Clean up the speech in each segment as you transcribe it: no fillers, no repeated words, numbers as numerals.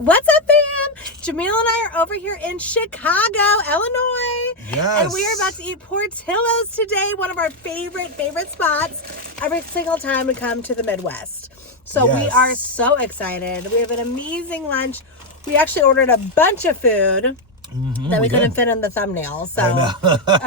What's up, fam? Jamil and I are over here in Chicago, Illinois. Yes. And we are about to eat Portillos today, one of our favorite spots every single time we come to the Midwest. So Yes. we are so excited. We have an amazing lunch. We actually ordered a bunch of food that we couldn't fit in the thumbnail. So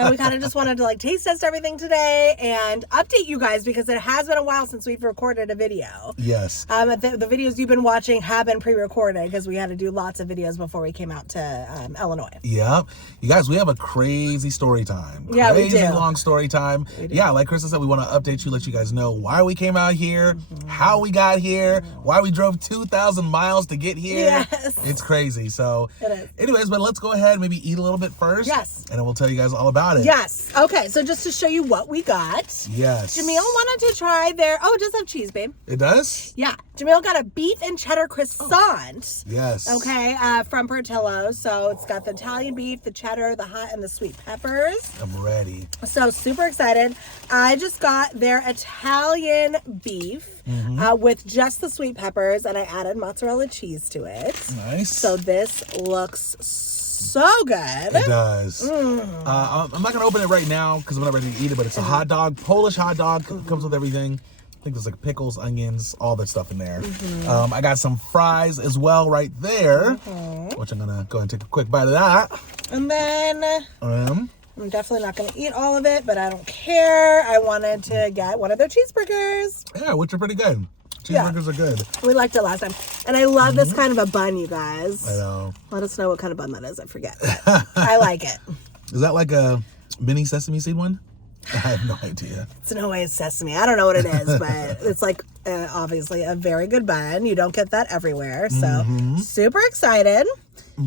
we kind of just wanted to taste test everything today and update you guys because it has been a while since we've recorded a video. Yes. The videos you've been watching have been pre-recorded because we had to do lots of videos before we came out to Illinois. Yeah. You guys, we have a crazy story time. Yeah, we do. Crazy long story time. Yeah, like Kristen said, we want to update you, let you guys know why we came out here, how we got here, why we drove 2,000 miles to get here. Yes. It's crazy. So, It is. anyways, but let's go ahead, maybe eat a little bit first. Yes. And then we'll tell you guys all about it. Yes. Okay, so just to show you what we got. Yes. Jamil wanted to try their, it does have cheese, babe. It does? Yeah. Jamil got a beef and cheddar croissant. Yes. Okay, from Portillo. So it's got the Italian beef, the cheddar, the hot, and the sweet peppers. I'm ready. So super excited. I just got their Italian beef with just the sweet peppers, and I added mozzarella cheese to it. Nice. So this looks so good. It does. I'm not going to open it right now because I'm not ready to eat it, but it's a hot dog, Polish hot dog. Comes with everything. I think there's pickles, onions, all that stuff in there. I got some fries as well right there, which I'm going to go ahead and take a quick bite of that. And then Um, I'm definitely not going to eat all of it, but I don't care. I wanted to get one of their cheeseburgers. yeah, which are pretty good. Cheeseburgers are good. We liked it last time. And I love this kind of a bun, you guys. I know. Let us know what kind of bun that is. I forget. But I like it. Is that like a mini sesame seed one? I have no idea. It's no way it's sesame. I don't know what it is, but it's obviously a very good bun. You don't get that everywhere. So super excited.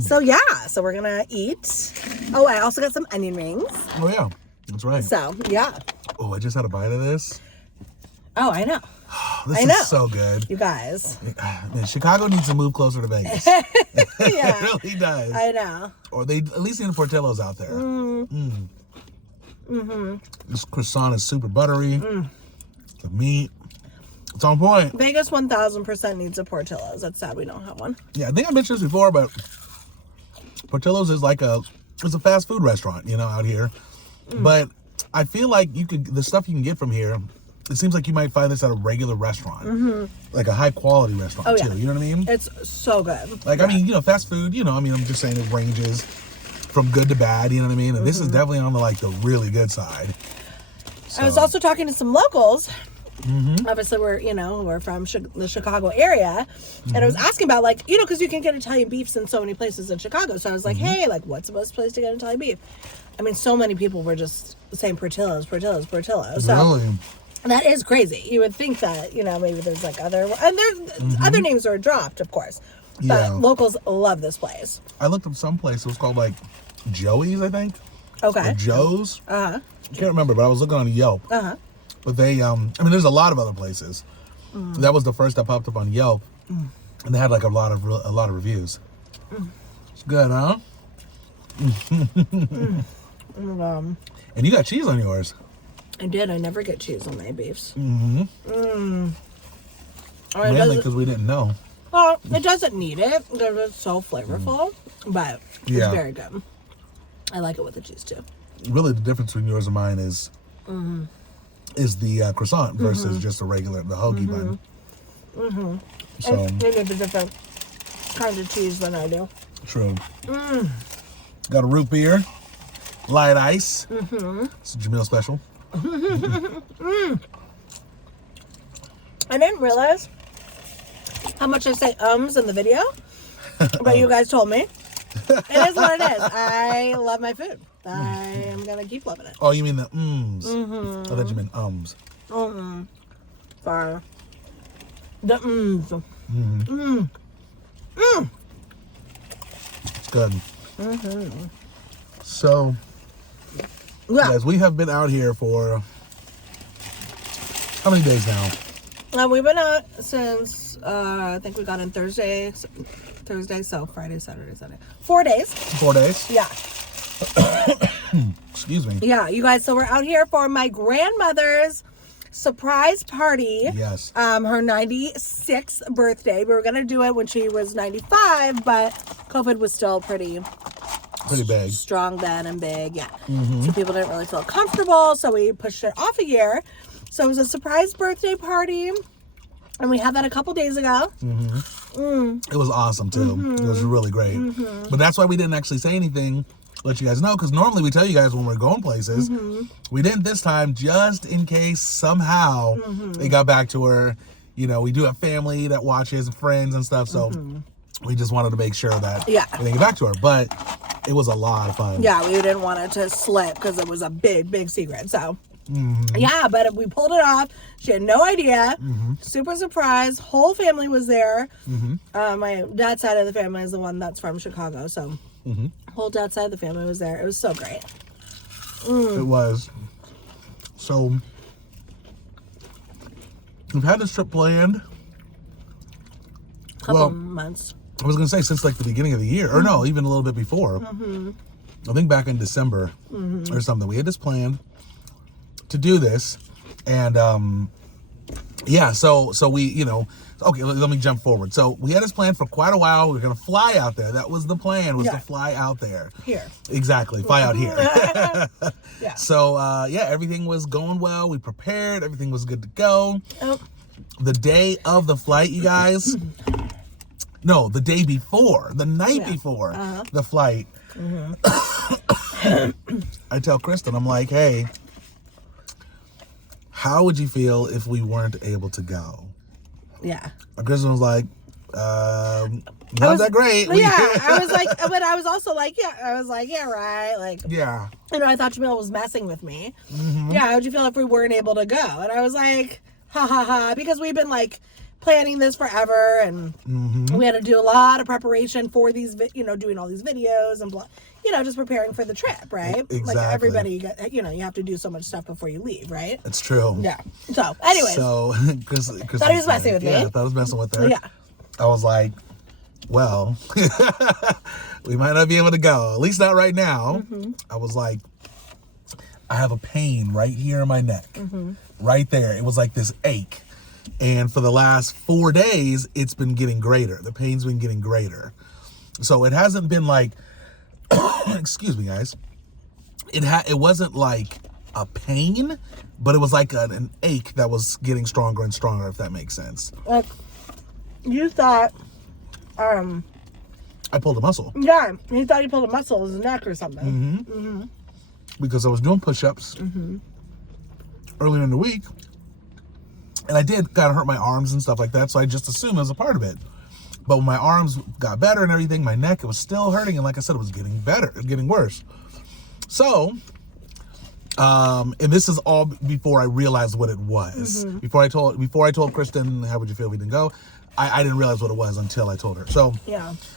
So yeah, so we're gonna eat. Oh, I also got some onion rings. Oh yeah, that's right. So yeah. Oh, I just had a bite of this. Oh, I know. This I know. is so good. You guys. Man, Chicago needs to move closer to Vegas. Yeah. It really does. I know. Or they at least need Portillos out there. This croissant is super buttery. The meat, it's on point. Vegas 1000% needs a Portillo's. That's sad we don't have one. Yeah, I think I mentioned this before, but Portillo's is it's a fast food restaurant, out here. But I feel like the stuff you can get from here, it seems like you might find this at a regular restaurant, like a high quality restaurant too. You know what I mean? It's so good. I mean, fast food. I'm just saying it ranges from good to bad. You know what I mean? And this is definitely on the really good side. So. I was also talking to some locals. Obviously, we're from the Chicago area, and I was asking about because you can get Italian beefs in so many places in Chicago. So I was like, hey, what's the best place to get Italian beef? I mean, so many people were just saying Portillo's. So Really? that is crazy. You would think that maybe there's other and there's other names are dropped, of course, but locals love this place. I looked up some place. It was called Joey's, I think. Okay. Or Joe's. I can't remember, but I was looking on Yelp. But they, there's a lot of other places. That was the first that popped up on Yelp, and they had a lot of reviews. It's good, huh? And you got cheese on yours. I did. I never get cheese on my beefs. Mainly because we didn't know. Well, it doesn't need it because it's so flavorful, but it's very good. I like it with the cheese too. Really, the difference between yours and mine is the croissant versus just the hoagie bun. So They need a different kind of cheese than I do. True. Got a root beer, light ice. It's a Jamil special. I didn't realize how much I say in the video, but you guys told me. It is what it is. I love my food. I am going to keep loving it. Oh, you mean the ums? I thought you meant Sorry. The It's good. So, guys, we have been out here for how many days now? We've been out since I think we got in Thursday, so Friday, Saturday, Sunday. 4 days. 4 days? Yeah. Excuse me. Yeah, you guys, so we're out here for my grandmother's surprise party. Yes. Her 96th birthday. We were going to do it when she was 95, but COVID was still pretty big. Strong then and big, yeah. So people didn't really feel comfortable, so we pushed it off a year. So it was a surprise birthday party, and we had that a couple days ago. It was awesome, too. It was really great. But that's why we didn't actually say anything, let you guys know, because normally we tell you guys when we're going places. We didn't this time, just in case somehow it got back to her. You know, we do have family that watches, friends and stuff, so we just wanted to make sure that we didn't get back to her. But it was a lot of fun. Yeah, we didn't want it to slip because it was a big, big secret. So, yeah, but we pulled it off. She had no idea. Super surprised. Whole family was there. My dad's side of the family is the one that's from Chicago. So, whole dad's side of the family was there. It was so great. It was. So, we've had this trip planned. Couple months. I was going to say since like the beginning of the year, or no, even a little bit before. I think back in December or something. We had this planned to do this, and yeah. So we, you know, okay. Let me jump forward. So we had this plan for quite a while. We were going to fly out there. That was the plan. Was to fly out there. Here. Exactly. Fly out here. Yeah. So yeah, everything was going well. We prepared. Everything was good to go. The day of the flight, you guys. No, the day before, the night before the flight, I tell Kristen, I'm like, hey, how would you feel if we weren't able to go? Yeah. And Kristen was like, not that great. Yeah, I was like, but I was also like, yeah, right. Like, yeah. You know, I thought Jamil was messing with me. Yeah, how would you feel if we weren't able to go? And I was like, ha ha ha, because we've been like planning this forever, and we had to do a lot of preparation for these, doing all these videos and blah, just preparing for the trip, right? Exactly. Like everybody, you have to do so much stuff before you leave, right? It's true. Yeah. So, anyways. So, because thought he was messing with me. Yeah, I thought I was messing with her. Yeah. I was like, well, we might not be able to go, at least not right now. I was like, I have a pain right here in my neck, right there. It was like this ache. And for the last 4 days, it's been getting greater. The pain's been getting greater. So it hasn't been like, excuse me, guys. It wasn't like a pain, but it was like an ache that was getting stronger and stronger, if that makes sense. Like, you thought, I pulled a muscle. yeah, you thought he pulled a muscle in his neck or something. Because I was doing push-ups earlier in the week. And I did kind of hurt my arms and stuff like that, so I just assumed it was a part of it. But when my arms got better and everything, my neck, it was still hurting. And like I said, it was getting better, getting worse. So, and this is all before I realized what it was. Before I told Kristen, how would you feel if we didn't go? I didn't realize what it was until I told her. So,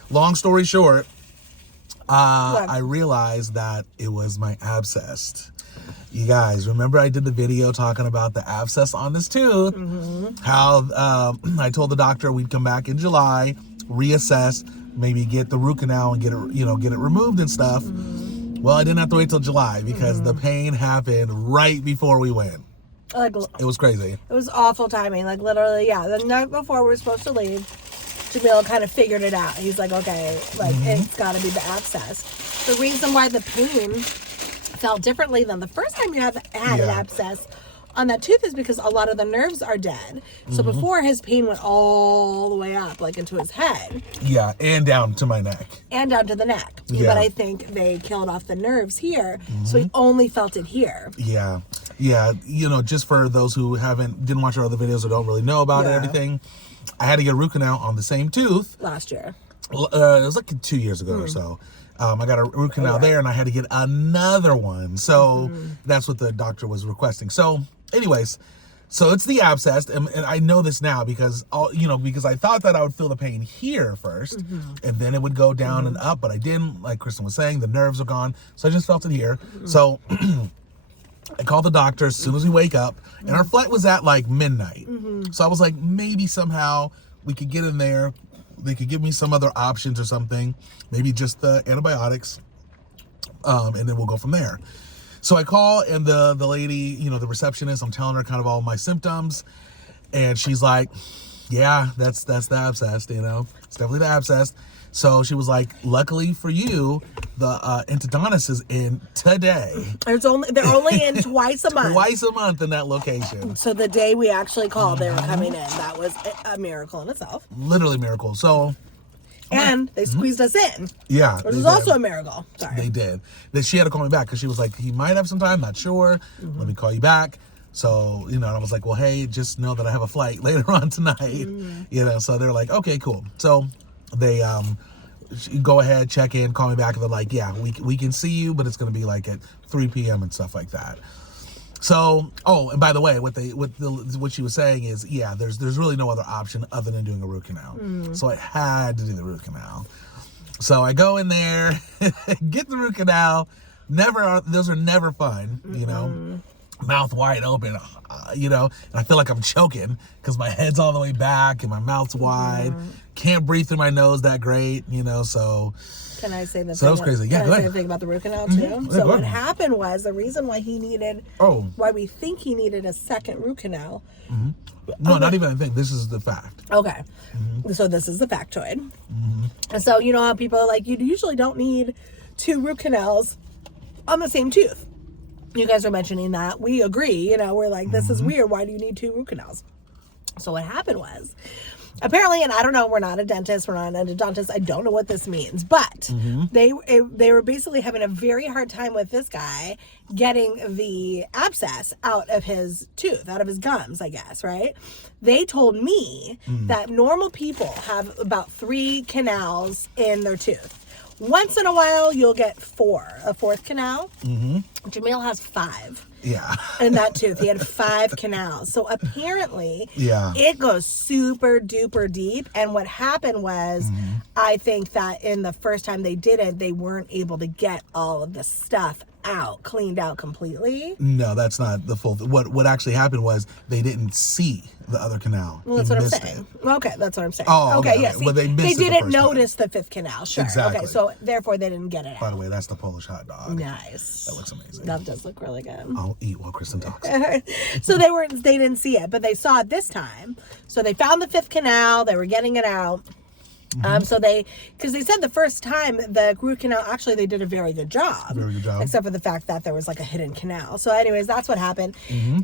long story short, I realized that it was my abscess. You guys, remember I did the video talking about the abscess on this tooth? How I told the doctor we'd come back in July, reassess, maybe get the root canal and get it removed and stuff. Well, I didn't have to wait till July because the pain happened right before we went. Like, it was crazy. It was awful timing. Like, literally, the night before we were supposed to leave, Jamil kind of figured it out. He's like, okay, like, it's got to be the abscess. The reason why the pain felt differently than the first time you had an abscess on that tooth is because a lot of the nerves are dead. So before, his pain went all the way up, like into his head. Yeah, and down to my neck. And down to the neck. Yeah. But I think they killed off the nerves here, so he only felt it here. Yeah. Yeah, just for those who didn't watch our other videos or don't really know about it, everything, I had to get a root canal on the same tooth. Last year. It was like 2 years ago or so. I got a root canal there, and I had to get another one. So that's what the doctor was requesting. So anyways, so it's the abscess, and I know this now because because I thought that I would feel the pain here first, and then it would go down and up, but I didn't. Like Kristen was saying, the nerves are gone, so I just felt it here. So I called the doctor as soon as we wake up, and our flight was at like midnight. So I was like, maybe somehow we could get in there. They could give me some other options or something, maybe just the antibiotics, and then we'll go from there. So I call, and the lady, you know, the receptionist, I'm telling her kind of all my symptoms, and she's like, yeah, that's the abscess, you know, it's definitely the abscess. So she was like, luckily for you, the endodontist is in today. They're only in twice a month. Twice a month in that location. So the day we actually called, they were coming in. That was a miracle in itself. Literally a miracle. So... And they squeezed us in. Yeah. Which was also a miracle. Sorry. They did. Then she had to call me back because she was like, he might have some time, not sure. Let me call you back. So, you know, and I was like, well, hey, just know that I have a flight later on tonight. You know, so they're like, okay, cool. So they go ahead, check in, call me back, and they're like, yeah, we can see you, but it's going to be like at 3 p.m. and stuff like that. So, and by the way, what she was saying is, yeah, there's really no other option other than doing a root canal. So I had to do the root canal. So I go in there, get the root canal. Those are never fun, you know. Mouth wide open, you know, and I feel like I'm choking because my head's all the way back and my mouth's wide. Can't breathe through my nose that great, you know, so... Can I say the So that was crazy. Yeah, can go I say ahead. the thing about the root canal too? Yeah, So go what ahead. happened was the reason why he needed, why we think he needed a second root canal. No, not even I think. This is the fact. Okay. So this is the factoid. And so you know how people are like, you usually don't need 2 root canals on the same tooth. You guys are mentioning that. We agree, you know, we're like, this is weird. Why do you need 2 root canals? So what happened was, apparently, and I don't know, we're not a dentist, we're not an endodontist, I don't know what this means, but they were basically having a very hard time with this guy getting the abscess out of his tooth, out of his gums, I guess, right? They told me that normal people have about 3 canals in their tooth. Once in a while, you'll get 4, a 4th canal. Jamil has 5. Yeah. In that tooth. He had 5 canals. So apparently, it goes super duper deep. And what happened was, I think that in the first time they did it, they weren't able to get all of the stuff cleaned out completely. No, that's not the full thing. What actually happened was they didn't see the other canal. Well, that's what I'm saying. Okay, that's what I'm saying. Oh, okay. Yes. Well, they missed it the didn't first time. notice the 5th canal. Sure. Exactly. Okay, so therefore they didn't get it out. By the way, that's the Polish hot dog. Nice. That looks amazing. That does look really good. I'll eat while Kristen talks. So they didn't see it, but they saw it this time. So they found the 5th canal. They were getting it out. Because they said the first time the root canal, actually they did a very good job. Very good job. Except for the fact that there was like a hidden canal. So anyways, that's what happened.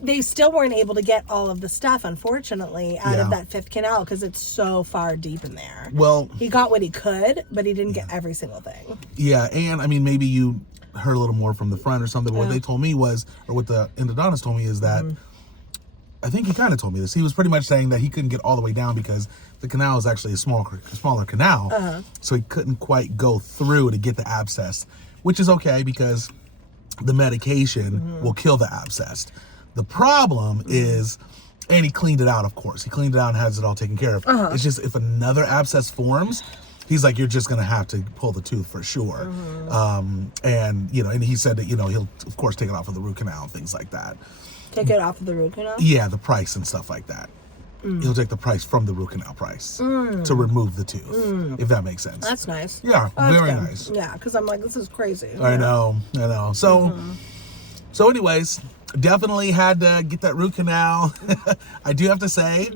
They still weren't able to get all of the stuff, unfortunately, out of that 5th canal because it's so far deep in there. Well, he got what he could, but he didn't get every single thing. Yeah, and I mean, maybe you heard a little more from the front or something, but what they told me was, or what the endodontist told me is that, I think he kind of told me this. He was pretty much saying that he couldn't get all the way down because the canal is actually a smaller canal. So he couldn't quite go through to get the abscess, which is okay because the medication will kill the abscess. The problem is, and he cleaned it out, of course. He cleaned it out and has it all taken care of. It's just if another abscess forms, he's like, you're just going to have to pull the tooth for sure. And, you know, and he said that, you know, he'll, of course, take it off of the root canal, things like that. Take it off of the root canal? Yeah, the price and stuff like that. He'll take the price from the root canal price to remove the tooth, if that makes sense. That's nice. Yeah, very nice. Yeah, because I'm like, this is crazy. I know. So anyways, definitely had to get that root canal. I do have to say,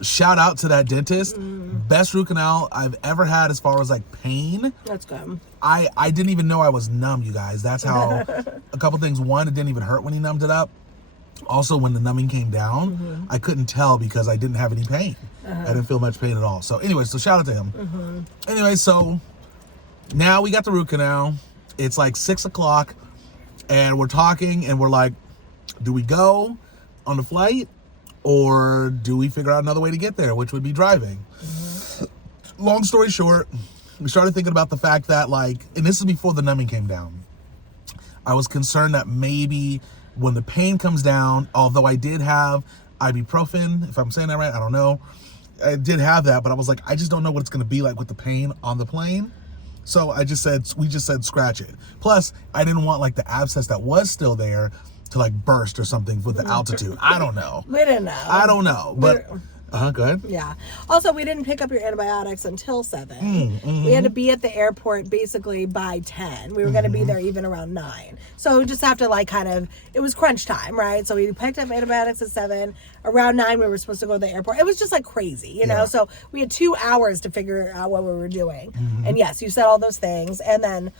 shout out to that dentist. Best root canal I've ever had as far as like pain. That's good. I didn't even know I was numb, you guys. That's how, a couple things. One, it didn't even hurt when he numbed it up. Also, when the numbing came down, I couldn't tell because I didn't have any pain. I didn't feel much pain at all. So anyway, so shout out to him. Anyway, so now we got the root canal. It's like 6 o'clock and we're talking and we're like, do we go on the flight or do we figure out another way to get there, which would be driving? Long story short, we started thinking about the fact that like, and this is before the numbing came down. I was concerned that maybe when the pain comes down, although I did have ibuprofen, if I'm saying that right, I don't know. I did have that, but I was like, I just don't know what it's going to be like with the pain on the plane. So we just said scratch it. Plus, I didn't want like the abscess that was still there to like burst or something with the altitude. I don't know. We didn't know. I don't know. But Go ahead. Yeah. Also, we didn't pick up your antibiotics until 7. We had to be at the airport basically by 10. We were going to be there even around 9. So we just have to like kind of, it was crunch time, right? So we picked up antibiotics at 7. Around 9, we were supposed to go to the airport. It was just like crazy, you know? So we had 2 hours to figure out what we were doing. And yes, you said all those things. And then,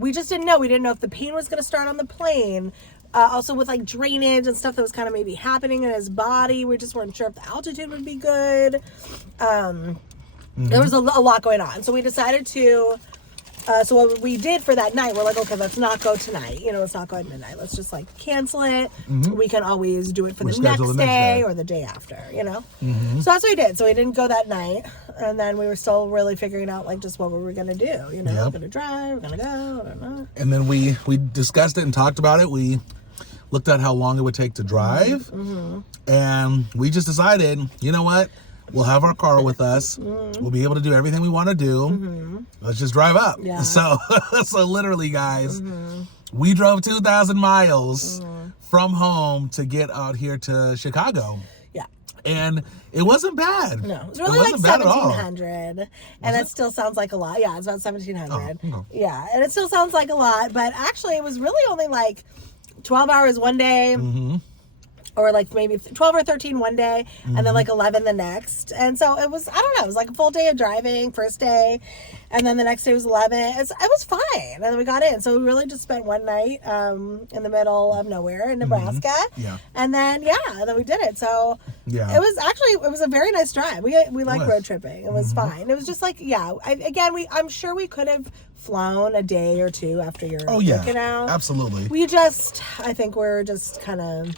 we just didn't know. We didn't know if the pain was going to start on the plane. Also with like drainage and stuff that was kind of maybe happening in his body. We just weren't sure if the altitude would be good. There was a lot going on. So we decided to, so what we did for that night, we're like, okay, let's not go tonight. You know, let's not go at midnight. Let's just like cancel it. We can always do it for the next day or the day after, you know? So that's what we did. So we didn't go that night. And then we were still really figuring out like just what we were going to do. You know, we're going to drive, we're going to go, I don't know. And then we discussed it and talked about it. We looked at how long it would take to drive, and we just decided, you know what? We'll have our car with us. We'll be able to do everything we want to do. Let's just drive up. Yeah. So literally, guys, we drove 2,000 miles from home to get out here to Chicago. Yeah. And it wasn't bad. No, it was really like 1,700, and it still sounds like a lot. Yeah, it's about 1,700. Oh, okay. Yeah, and it still sounds like a lot, but actually, it was really only like 12 hours one day, or like maybe 12 or 13 one day, and then like 11 the next. And so it was, I don't know, it was like a full day of driving, first day, and then the next day was 11. It was fine. And then we got in. So we really just spent one night in the middle of nowhere in Nebraska. Yeah. And then, then we did it. So it was a very nice drive. We like road tripping. It was fine. It was just like, I'm sure we could have flown a day or two after your working out. Absolutely. I think we're just kind of,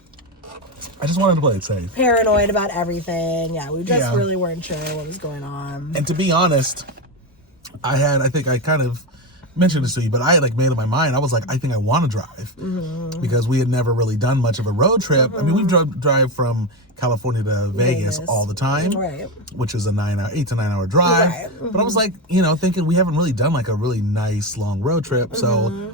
I just wanted to play it safe. Paranoid about everything. Yeah, we just really weren't sure what was going on. And to be honest, I think I kind of mentioned this to you, but I had like made up my mind. I was like, I think I want to drive because we had never really done much of a road trip. I mean, we drive from California to Vegas all the time, which is a 8 to 9 hour drive. But I was like, thinking we haven't really done like a really nice long road trip. So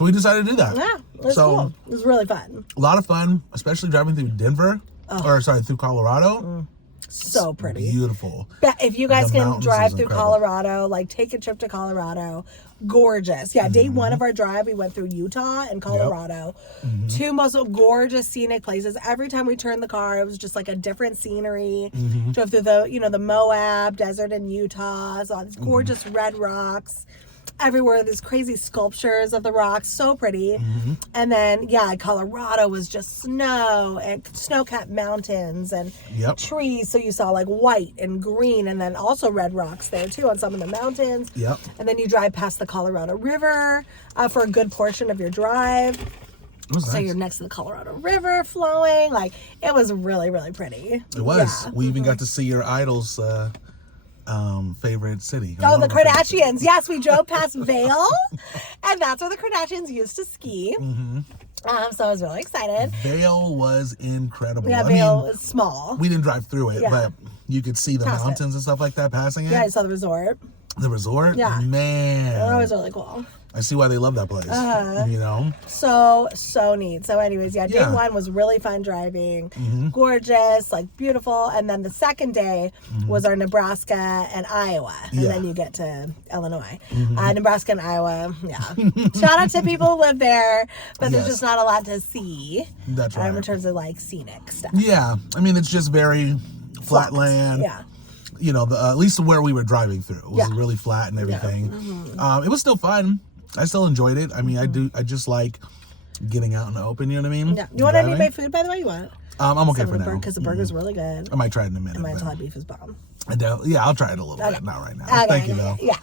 we decided to do that. Yeah, it was cool. It was really fun. A lot of fun, especially driving through through Colorado. So pretty. Beautiful. If you guys can drive through Colorado, like take a trip to Colorado. Gorgeous. Yeah, day 1 of our drive, we went through Utah and Colorado. 2 most gorgeous scenic places. Every time we turned the car, it was just like a different scenery. Drove through the Moab Desert in Utah. Saw these gorgeous red rocks. Everywhere, these crazy sculptures of the rocks, so pretty. And then Colorado was just snow and snow-capped mountains and trees, so you saw like white and green, and then also red rocks there too on some of the mountains. And then you drive past the Colorado River for a good portion of your drive. So you're next to the Colorado River flowing. Like, it was really, really pretty. It was. We even got to see your idol's favorite city. Oh, the Kardashians. Yes, we drove past Vail, and that's where the Kardashians used to ski. So I was really excited. Vail was incredible. Yeah, Vail is small. We didn't drive through it, but you could see the mountains and stuff like that passing it. Yeah, you saw the resort. The resort? Yeah. Man. That was really cool. I see why they love that place. So neat. So anyways, day 1 was really fun driving. Gorgeous, like beautiful. And then the second day was our Nebraska and Iowa. And then you get to Illinois. Nebraska and Iowa, shout out to people who live there, but there's just not a lot to see. That's right. In terms of like scenic stuff. Yeah. I mean, it's just very flat land. Yeah. At least where we were driving through. It was really flat and everything. It was still fun. I still enjoyed it. I mean, I just like getting out in the open, you know what I mean? Yeah. You want any of my food, by the way? You want? I'm okay for now. Because the burger's really good. I might try it in a minute. And my Thai beef is bomb. I'll try it a little bit. Not right now. Okay, Thank you, though. Yeah.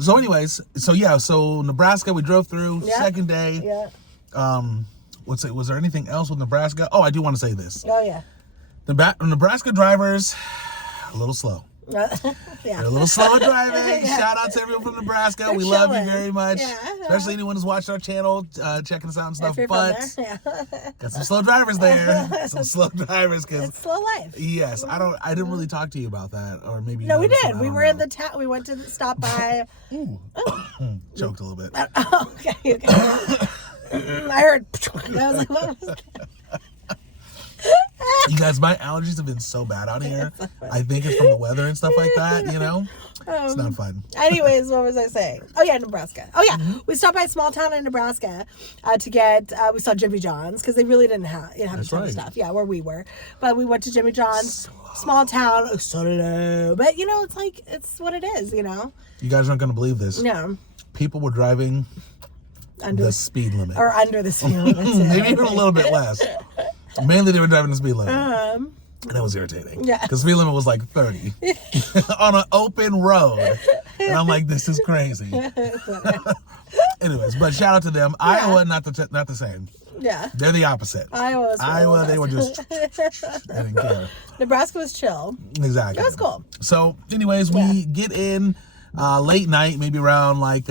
So anyways, so Nebraska, we drove through. Second day. Yeah. Was there anything else with Nebraska? Oh, I do want to say this. Oh, yeah. The Nebraska drivers, a little slow. Yeah. They're a little slow at driving. Shout out to everyone from Nebraska. They're we chilling. love you very much. Yeah. Especially anyone who's watched our channel, checking us out and stuff. But got some slow drivers there. Some slow drivers. It's slow life. Yes. I didn't really talk to you about that. Or maybe no, we did. We were in the town. We went to stop by. Choked a little bit. Okay. I heard. I was like, what was that? You guys, my allergies have been so bad out here. I think it's from the weather and stuff like that, you know? It's not fun. Anyways, what was I saying? Oh, yeah, Nebraska. Oh, yeah. We stopped by a small town in Nebraska to get, we saw Jimmy John's because they really didn't have a ton of stuff. Yeah, where we were. But we went to Jimmy John's, small town. Oh, so did I. But, you know, it's like, it's what it is, you know? You guys aren't going to believe this. No. People were driving under the speed limit. Or under the speed limit. Maybe even a little bit less. Mainly they were driving the speed limit. And it was irritating. Yeah. Because speed limit was like 30 on an open road. And I'm like, this is crazy. Anyways, but shout out to them. Yeah. Iowa, not the same. Yeah. They're the opposite. Iowa, they were just, I didn't care. Nebraska was chill. Exactly. It was cool. So, anyways, we get in late night, maybe around like,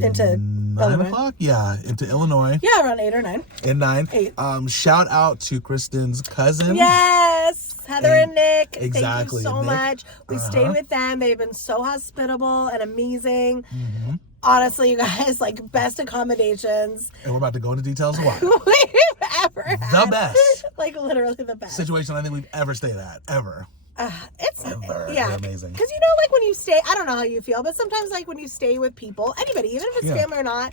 into 9 o'clock? Yeah, into Illinois. Yeah, around 8 or 9. And 9. 8. Shout out to Kristin's cousin. Yes, Heather and Nick. Exactly. Thank you so much. We stayed with them. They've been so hospitable and amazing. Honestly, you guys, like, best accommodations. And we're about to go into details of why. We've ever had. The best. Like, literally the best. Situation I think we've ever stayed at, ever. Yeah, amazing. Because you know, like when you stay, I don't know how you feel, but sometimes like when you stay with people, anybody, even if it's family or not,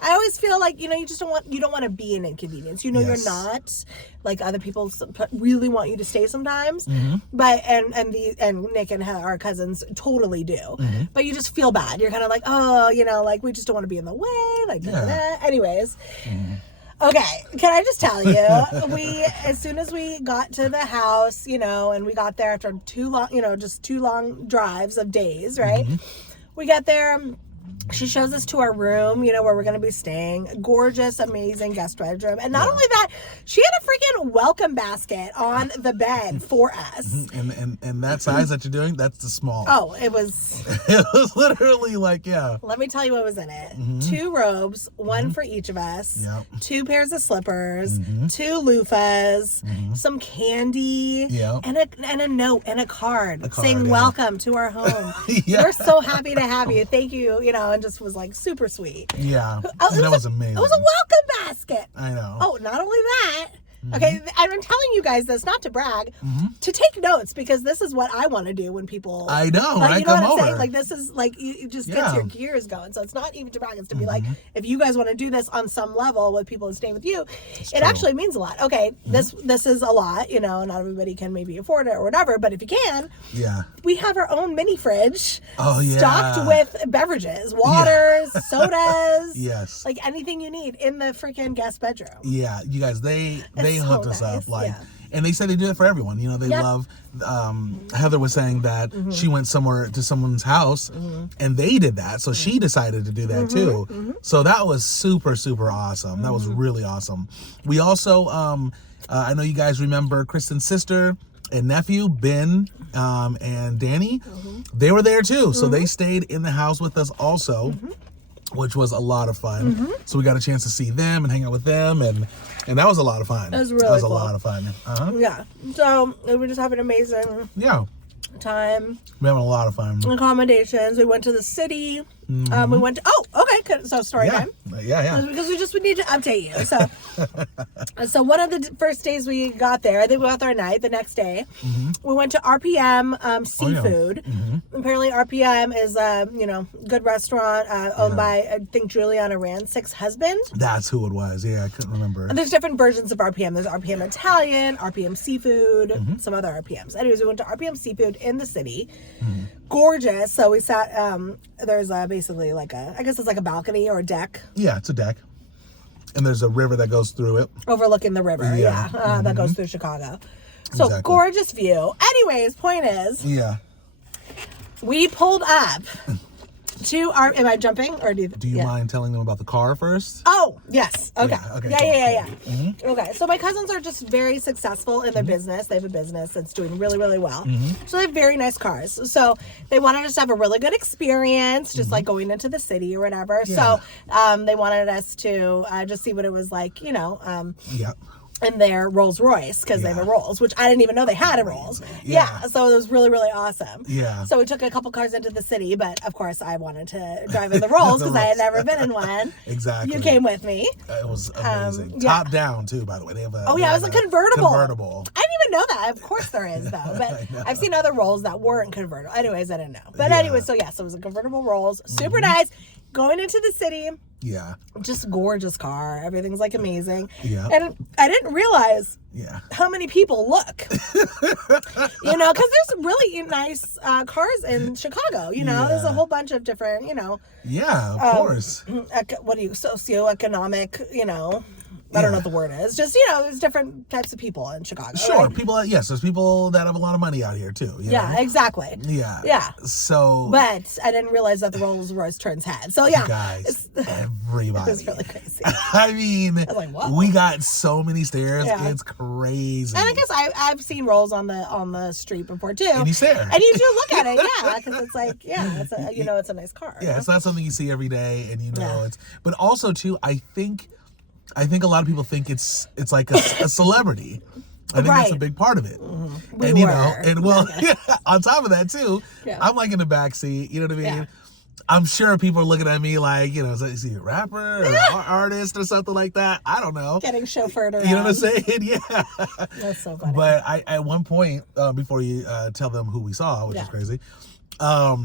I always feel like, you know, you don't want to be an inconvenience. You know, you're not like other people really want you to stay sometimes, but and Nick and our cousins totally do, but you just feel bad. You're kind of like, oh, you know, like we just don't want to be in the way, like anyways. Okay, can I just tell you, as soon as we got to the house, you know, and we got there after just 2 long drives of days, right? We got there, she shows us to our room, you know, where we're going to be staying. Gorgeous, amazing guest bedroom. And not only that, she had a freaking welcome basket on the bed for us. And that size that you're doing, that's the small. Oh, it was... It was literally like, Let me tell you what was in it. 2 robes, 1 for each of us. 2 pairs of slippers, 2 loofahs, some candy, and a note and a card saying welcome to our home. We're so happy to have you. Thank you, you know, and just was like super sweet. Yeah. That was amazing. It was a welcome basket. I know. Oh, not only that. Okay, I'm telling you guys this not to brag, to take notes, because this is what I want to do when people. I know. Like, when you know I come what I'm over. saying? Like this is like it just gets your gears going. So it's not even to brag. It's to be like, if you guys want to do this on some level with people who stay with you, it actually means a lot. Okay, this is a lot. You know, not everybody can maybe afford it or whatever. But if you can, we have our own mini fridge. Stocked with beverages, waters, sodas. Like anything you need in the freaking guest bedroom. Yeah, you guys, they hooked us up. Like, and they said they do it for everyone. You know, they love. Heather was saying that she went somewhere to someone's house, and they did that. So she decided to do that too. So that was super, super awesome. That was really awesome. We also, I know you guys remember Kristin's sister and nephew, Ben and Danny. They were there too. So they stayed in the house with us also. Which was a lot of fun. So we got a chance to see them and hang out with them, and that was a lot of fun. It was really cool. A lot of fun. Yeah. So we were just having an amazing time. We're having a lot of fun. Accommodations. We went to the city. We went to, so story time. Yeah. Because we need to update you. So one of the first days we got there, I think we got there at night, the next day, we went to RPM Seafood. Apparently RPM is a, good restaurant owned by, I think, Juliana Rancic's husband. That's who it was. Yeah, I couldn't remember. And there's different versions of RPM. There's RPM Italian, RPM Seafood, some other RPMs. Anyways, we went to RPM Seafood in the city. Gorgeous. So we sat, there's basically like I guess it's like a balcony or a deck. Yeah, it's a deck. And there's a river that goes through it. Overlooking the river, that goes through Chicago. So gorgeous view. Anyways, point is. Yeah. We pulled up to our, am I jumping or do you mind telling them about the car first? Oh, yes. Okay. Yeah. Mm-hmm. Okay. So my cousins are just very successful in their business. They have a business that's doing really, really well. So they have very nice cars. So they wanted us to have a really good experience, just like going into the city or whatever. Yeah. So they wanted us to just see what it was like, in their Rolls Royce because they have a Rolls, which I didn't even know they had a Rolls. Yeah. So it was really, really awesome. Yeah. So we took a couple cars into the city, but of course I wanted to drive in the Rolls because I had never been in one. Exactly. You came with me. It was amazing. Top down too, by the way. They have a, it was a convertible. Convertible. I didn't even know that. Of course there is though, but I've seen other Rolls that weren't convertible. Anyways, I didn't know. But anyway, so it was a convertible Rolls. Super nice. Going into the city. Yeah. Just gorgeous car. Everything's like amazing. Yeah. And I didn't realize how many people look. Because there's really nice cars in Chicago. There's a whole bunch of different, Yeah, of course. Socioeconomic, I don't know what the word is. Just, there's different types of people in Chicago. Sure. Right? People, there's people that have a lot of money out here, too. Yeah, exactly. Yeah. Yeah. So. But I didn't realize that the Rolls Royce turns head. So, yeah. Guys, everybody. It was really crazy. I mean, I was like, whoa. We got so many stares. Yeah. It's crazy. And I guess I've seen Rolls on the street before, too. And you stare. And you do look at it, because it's like, it's a nice car. Yeah, it's not something you see every day, and it's. But also, too, I think a lot of people think it's like a celebrity. I think that's a big part of it. Mm-hmm. On top of that too, I'm like in the back seat. You know what I mean? Yeah. I'm sure people are looking at me like, is he a rapper or artist or something like that? I don't know. Getting chauffeured around. You know what I'm saying? Yeah. That's so funny. But at one point, before you tell them who we saw, which is crazy, at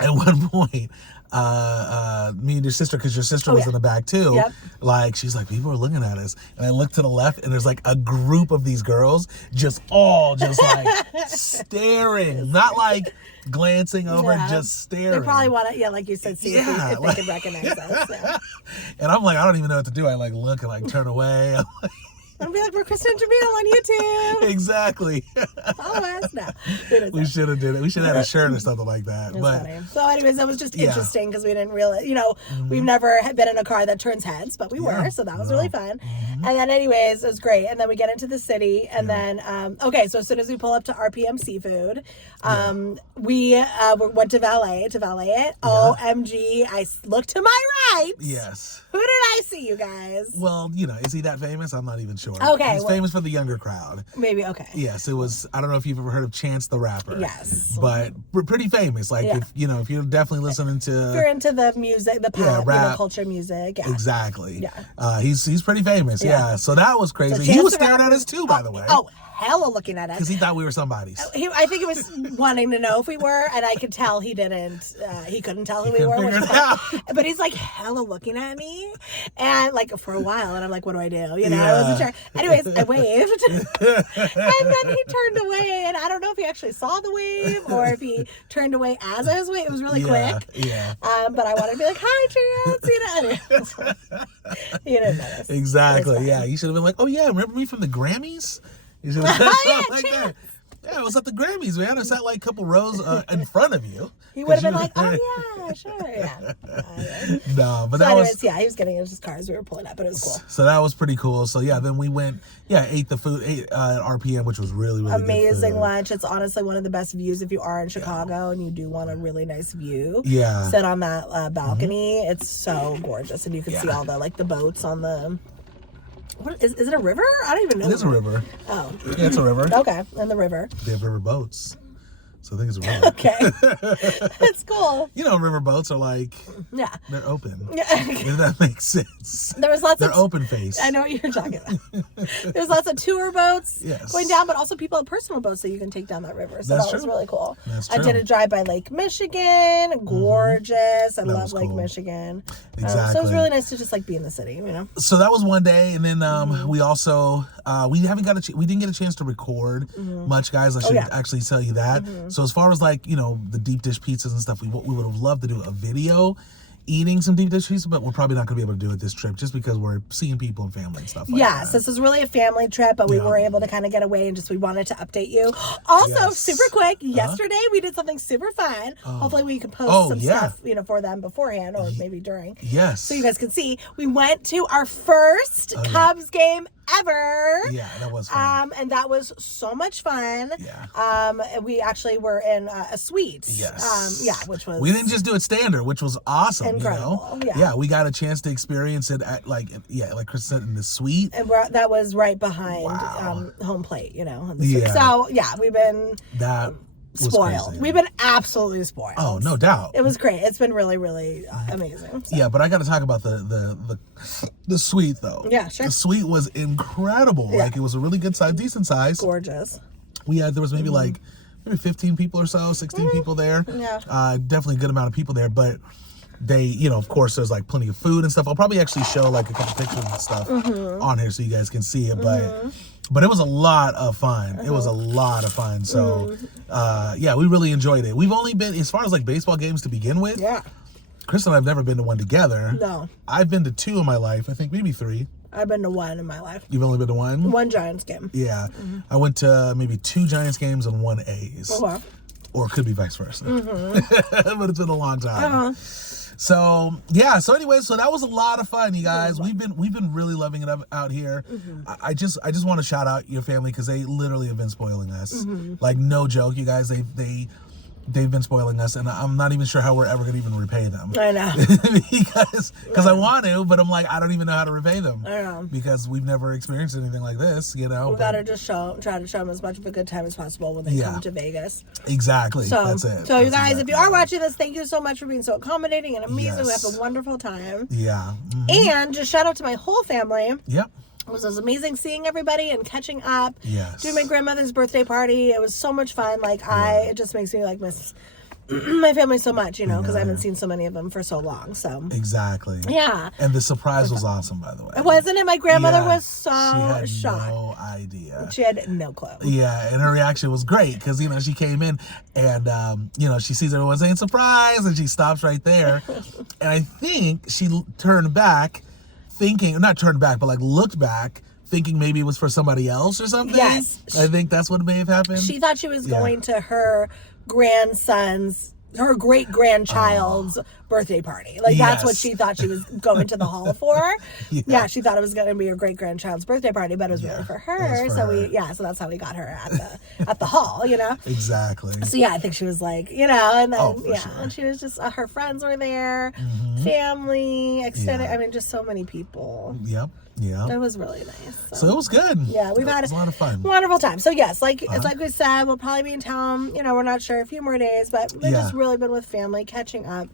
one point, me and your sister, because your sister was in the back too. Yep. Like, she's like, people are looking at us. And I look to the left and there's like a group of these girls just like staring. Not like glancing over, just staring. They probably want to, like you said, see if they can recognize us. Yeah. And I'm like, I don't even know what to do. I like look and like turn away. I'm like, and be like, we're KristinAndJamil on YouTube. Exactly. Follow us. No, we should have did it. We should have had a shirt or something like that. That's funny. So anyways, that was just interesting because we didn't realize, we've never been in a car that turns heads, but we were, so that was really fun. And then anyways, it was great. And then we get into the city, and then, so as soon as we pull up to RPM Seafood, we went to valet it. OMG, I looked to my right. Yes. Who did I see, you guys? Well, is he that famous? I'm not even sure. Okay. He's famous for the younger crowd. Maybe, okay. Yes, it was, I don't know if you've ever heard of Chance the Rapper. Yes. But pretty famous. Like, if you're definitely listening to... If you're into the music, the pop, rap, culture music. Yeah. Exactly. Yeah. He's pretty famous. Yeah. So that was crazy. He was staring at us too, by the way. Oh, hella looking at us. Because he thought we were somebody's. I think he was wanting to know if we were, and I could tell he didn't. He couldn't tell who we were. But he's like hella looking at me, and like for a while, and I'm like, what do I do? I wasn't sure. Anyways, I waved, and then he turned away, and I don't know if he actually saw the wave or if he turned away as I was waving. It was really quick. Yeah. But I wanted to be like, hi, Chance. He didn't notice. Exactly. Yeah. You should have been like, oh yeah, remember me from the Grammys? You should have said something like that. Yeah, it was at the Grammys, man. I sat like a couple rows in front of you. He would have been like, oh yeah, sure, yeah. No, but so that anyways, was... he was getting into his car as we were pulling up, but it was cool. So that was pretty cool. So yeah, then we went, ate the food, at RPM, which was really, really amazing good food. lunch. It's honestly one of the best views if you are in Chicago and you do want a really nice view. Yeah. Sit on that balcony. It's so gorgeous, and you can see all the boats on the... What is it a river? I don't even know. It is a river. Oh. Yeah, it's a river. Okay, and the river. They have river boats. So I think it's a river. Okay. That's cool. River boats are like, they're open. Yeah. If that makes sense. There was lots they're open face. I know what you're talking about. There's lots of tour boats going down, but also people have personal boats that you can take down that river. So that was really cool. That's true. I did a drive by Lake Michigan. Gorgeous. I love Lake Michigan. Exactly. So it was really nice to just be in the city, So that was one day, and then we also we didn't get a chance to record much, guys. I should actually tell you that. So as far as the deep dish pizzas and stuff, we would have loved to do a video eating some deep dish pizza, but we're probably not going to be able to do it this trip just because we're seeing people and family and stuff like that. Yes, this is really a family trip, but we were able to kind of get away and we wanted to update you. Also, super quick, yesterday we did something super fun. Hopefully we can post some stuff, for them beforehand or maybe during. Yes. So you guys can see. We went to our first Cubs game ever. Yeah, that was fun. And that was so much fun. Yeah. We actually were in a suite. Yes. Yeah, which was... We didn't just do it standard, which was awesome. Incredible. You know? Yeah, we got a chance to experience it at like Chris said, in the suite. And that was right behind home plate, you know. So, yeah, we've been... That... spoiled. Crazy. We've been absolutely spoiled. Oh, no doubt. It was great. It's been really, really amazing. So. Yeah, but I got to talk about the suite though. Yeah, sure. The suite was incredible. Yeah. Like it was a really good size, decent size. Gorgeous. There was maybe maybe 15 people or so, 16 people there. Yeah. Definitely a good amount of people there, but they, of course, there's like plenty of food and stuff. I'll probably actually show like a couple pictures and stuff on here so you guys can see it, but it was a lot of fun. It was a lot of fun. So, yeah, we really enjoyed it. We've only been, as far as like baseball games to begin with. Yeah. Chris and I have never been to one together. No. I've been to 2 in my life. I think maybe 3. I've been to 1 in my life. You've only been to 1? 1 Giants game. Yeah. I went to maybe 2 Giants games and 1 A's. Oh, wow. Or it could be vice versa. But it's been a long time. So yeah, so anyway, so that was a lot of fun, you guys. We've been really loving it out here. I just want to shout out your family because they literally have been spoiling us. Like no joke, you guys. They've been spoiling us, and I'm not even sure how we're ever gonna even repay them. I know. because I want to, but I'm like, I don't even know how to repay them. I know. Because we've never experienced anything like this, you know. We've got to just try to show them as much of a good time as possible when they come to Vegas. Exactly. So, that's it. So you guys, if you are watching this, thank you so much for being so accommodating and amazing. We have a wonderful time. Yeah. And just shout out to my whole family. Yep. It was amazing seeing everybody and catching up. Yes. Doing my grandmother's birthday party. It was so much fun. Like it just makes me like miss my family so much, you know, because I haven't seen so many of them for so long. So exactly. Yeah. And the surprise was awesome, by the way. Wasn't it? My grandmother was so shocked. She had no idea. She had no clue. Yeah, and her reaction was great because she came in and she sees everyone saying surprise, and she stops right there, and I think she turned back, not turned back, but like looked back, thinking maybe it was for somebody else or something. Yes. I think that's what may have happened. She thought she was going to her great grandchild's birthday party. Like that's what she thought she was going to the hall for. Yeah, she thought it was going to be her great grandchild's birthday party, but it was really for her. So that's how we got her at the hall, you know. Exactly. So yeah, I think she was like, and then sure. and she was just her friends were there, family, extended. I mean, just so many people. Yep. Yeah, it was really nice. So it was good. Yeah, we've had a lot of fun. Wonderful time. So yes, like we said, we'll probably be in town. We're not sure, a few more days, but we've just really been with family, catching up,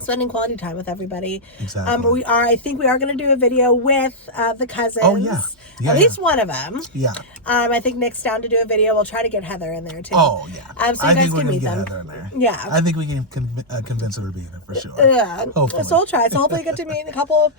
spending quality time with everybody. Exactly. But I think we are going to do a video with the cousins. Oh yeah. At least one of them. Yeah. I think Nick's down to do a video. We'll try to get Heather in there too. Oh yeah. So you guys can meet them. Heather in there. Yeah. I think we can convince her to be in it for sure. Yeah. Hopefully. So we'll try. So hopefully you get to meet a couple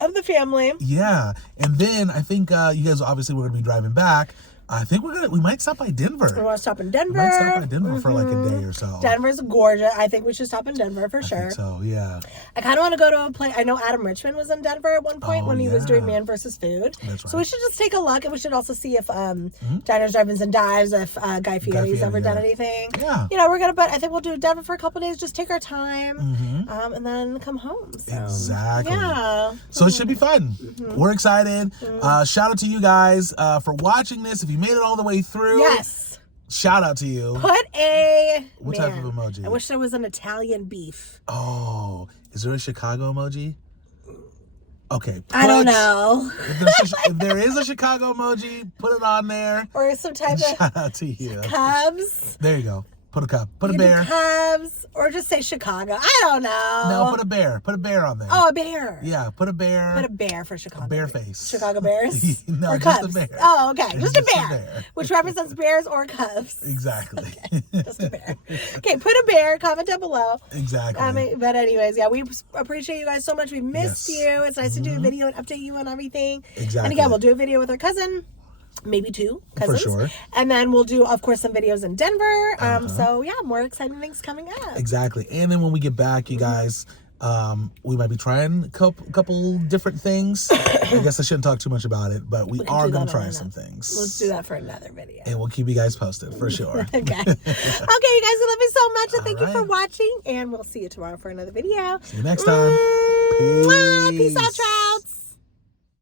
of the family. Yeah. And then I think you guys obviously we're going to be driving back. I think we might stop by Denver. We want to stop in Denver. We might stop by Denver for like a day or so. Denver's gorgeous. I think we should stop in Denver for sure. I think so, yeah. I kind of want to go to a place. I know Adam Richmond was in Denver at one point when he was doing Man vs. Food. That's right. So we should just take a look, and we should also see if Diners, Drive-Ins, and Dives, if Guy Fieri's ever done anything. Yeah. But I think we'll do Denver for a couple days, just take our time, and then come home. So. Exactly. Yeah. So it should be fun. We're excited. Shout out to you guys for watching this. If you made it all the way through. Yes. Shout out to you. Put a what type of emoji? I wish there was an Italian beef. Oh, is there a Chicago emoji? Okay. I don't know. If there is a Chicago emoji, put it on there. Or some type of shout out to you. Cubs. There you go. Put a cup. Put a bear. Cubs, or just say Chicago. I don't know. No, put a bear. Put a bear on there. Oh, a bear. Yeah, put a bear. Put a bear for Chicago. A bear face. Chicago Bears? No, or just Cubs? a bear. Oh, okay. Just a bear. bear. Which represents bears or Cubs. Exactly. Okay. Just a bear. Okay, put a bear. Comment down below. Exactly. But anyways, yeah, we appreciate you guys so much. We missed you. It's nice to do a video and update you on everything. Exactly. And again, we'll do a video with our cousin. Maybe 2 cousins. For sure. And then we'll do, of course, some videos in Denver. So, yeah, more exciting things coming up. Exactly. And then when we get back, you guys, we might be trying a couple different things. I guess I shouldn't talk too much about it, but we are going to try some things. Let's do that for another video. And we'll keep you guys posted, for sure. Okay. Okay, you guys, we love you so much. And thank you for watching. And we'll see you tomorrow for another video. See you next time. Peace out, tribe.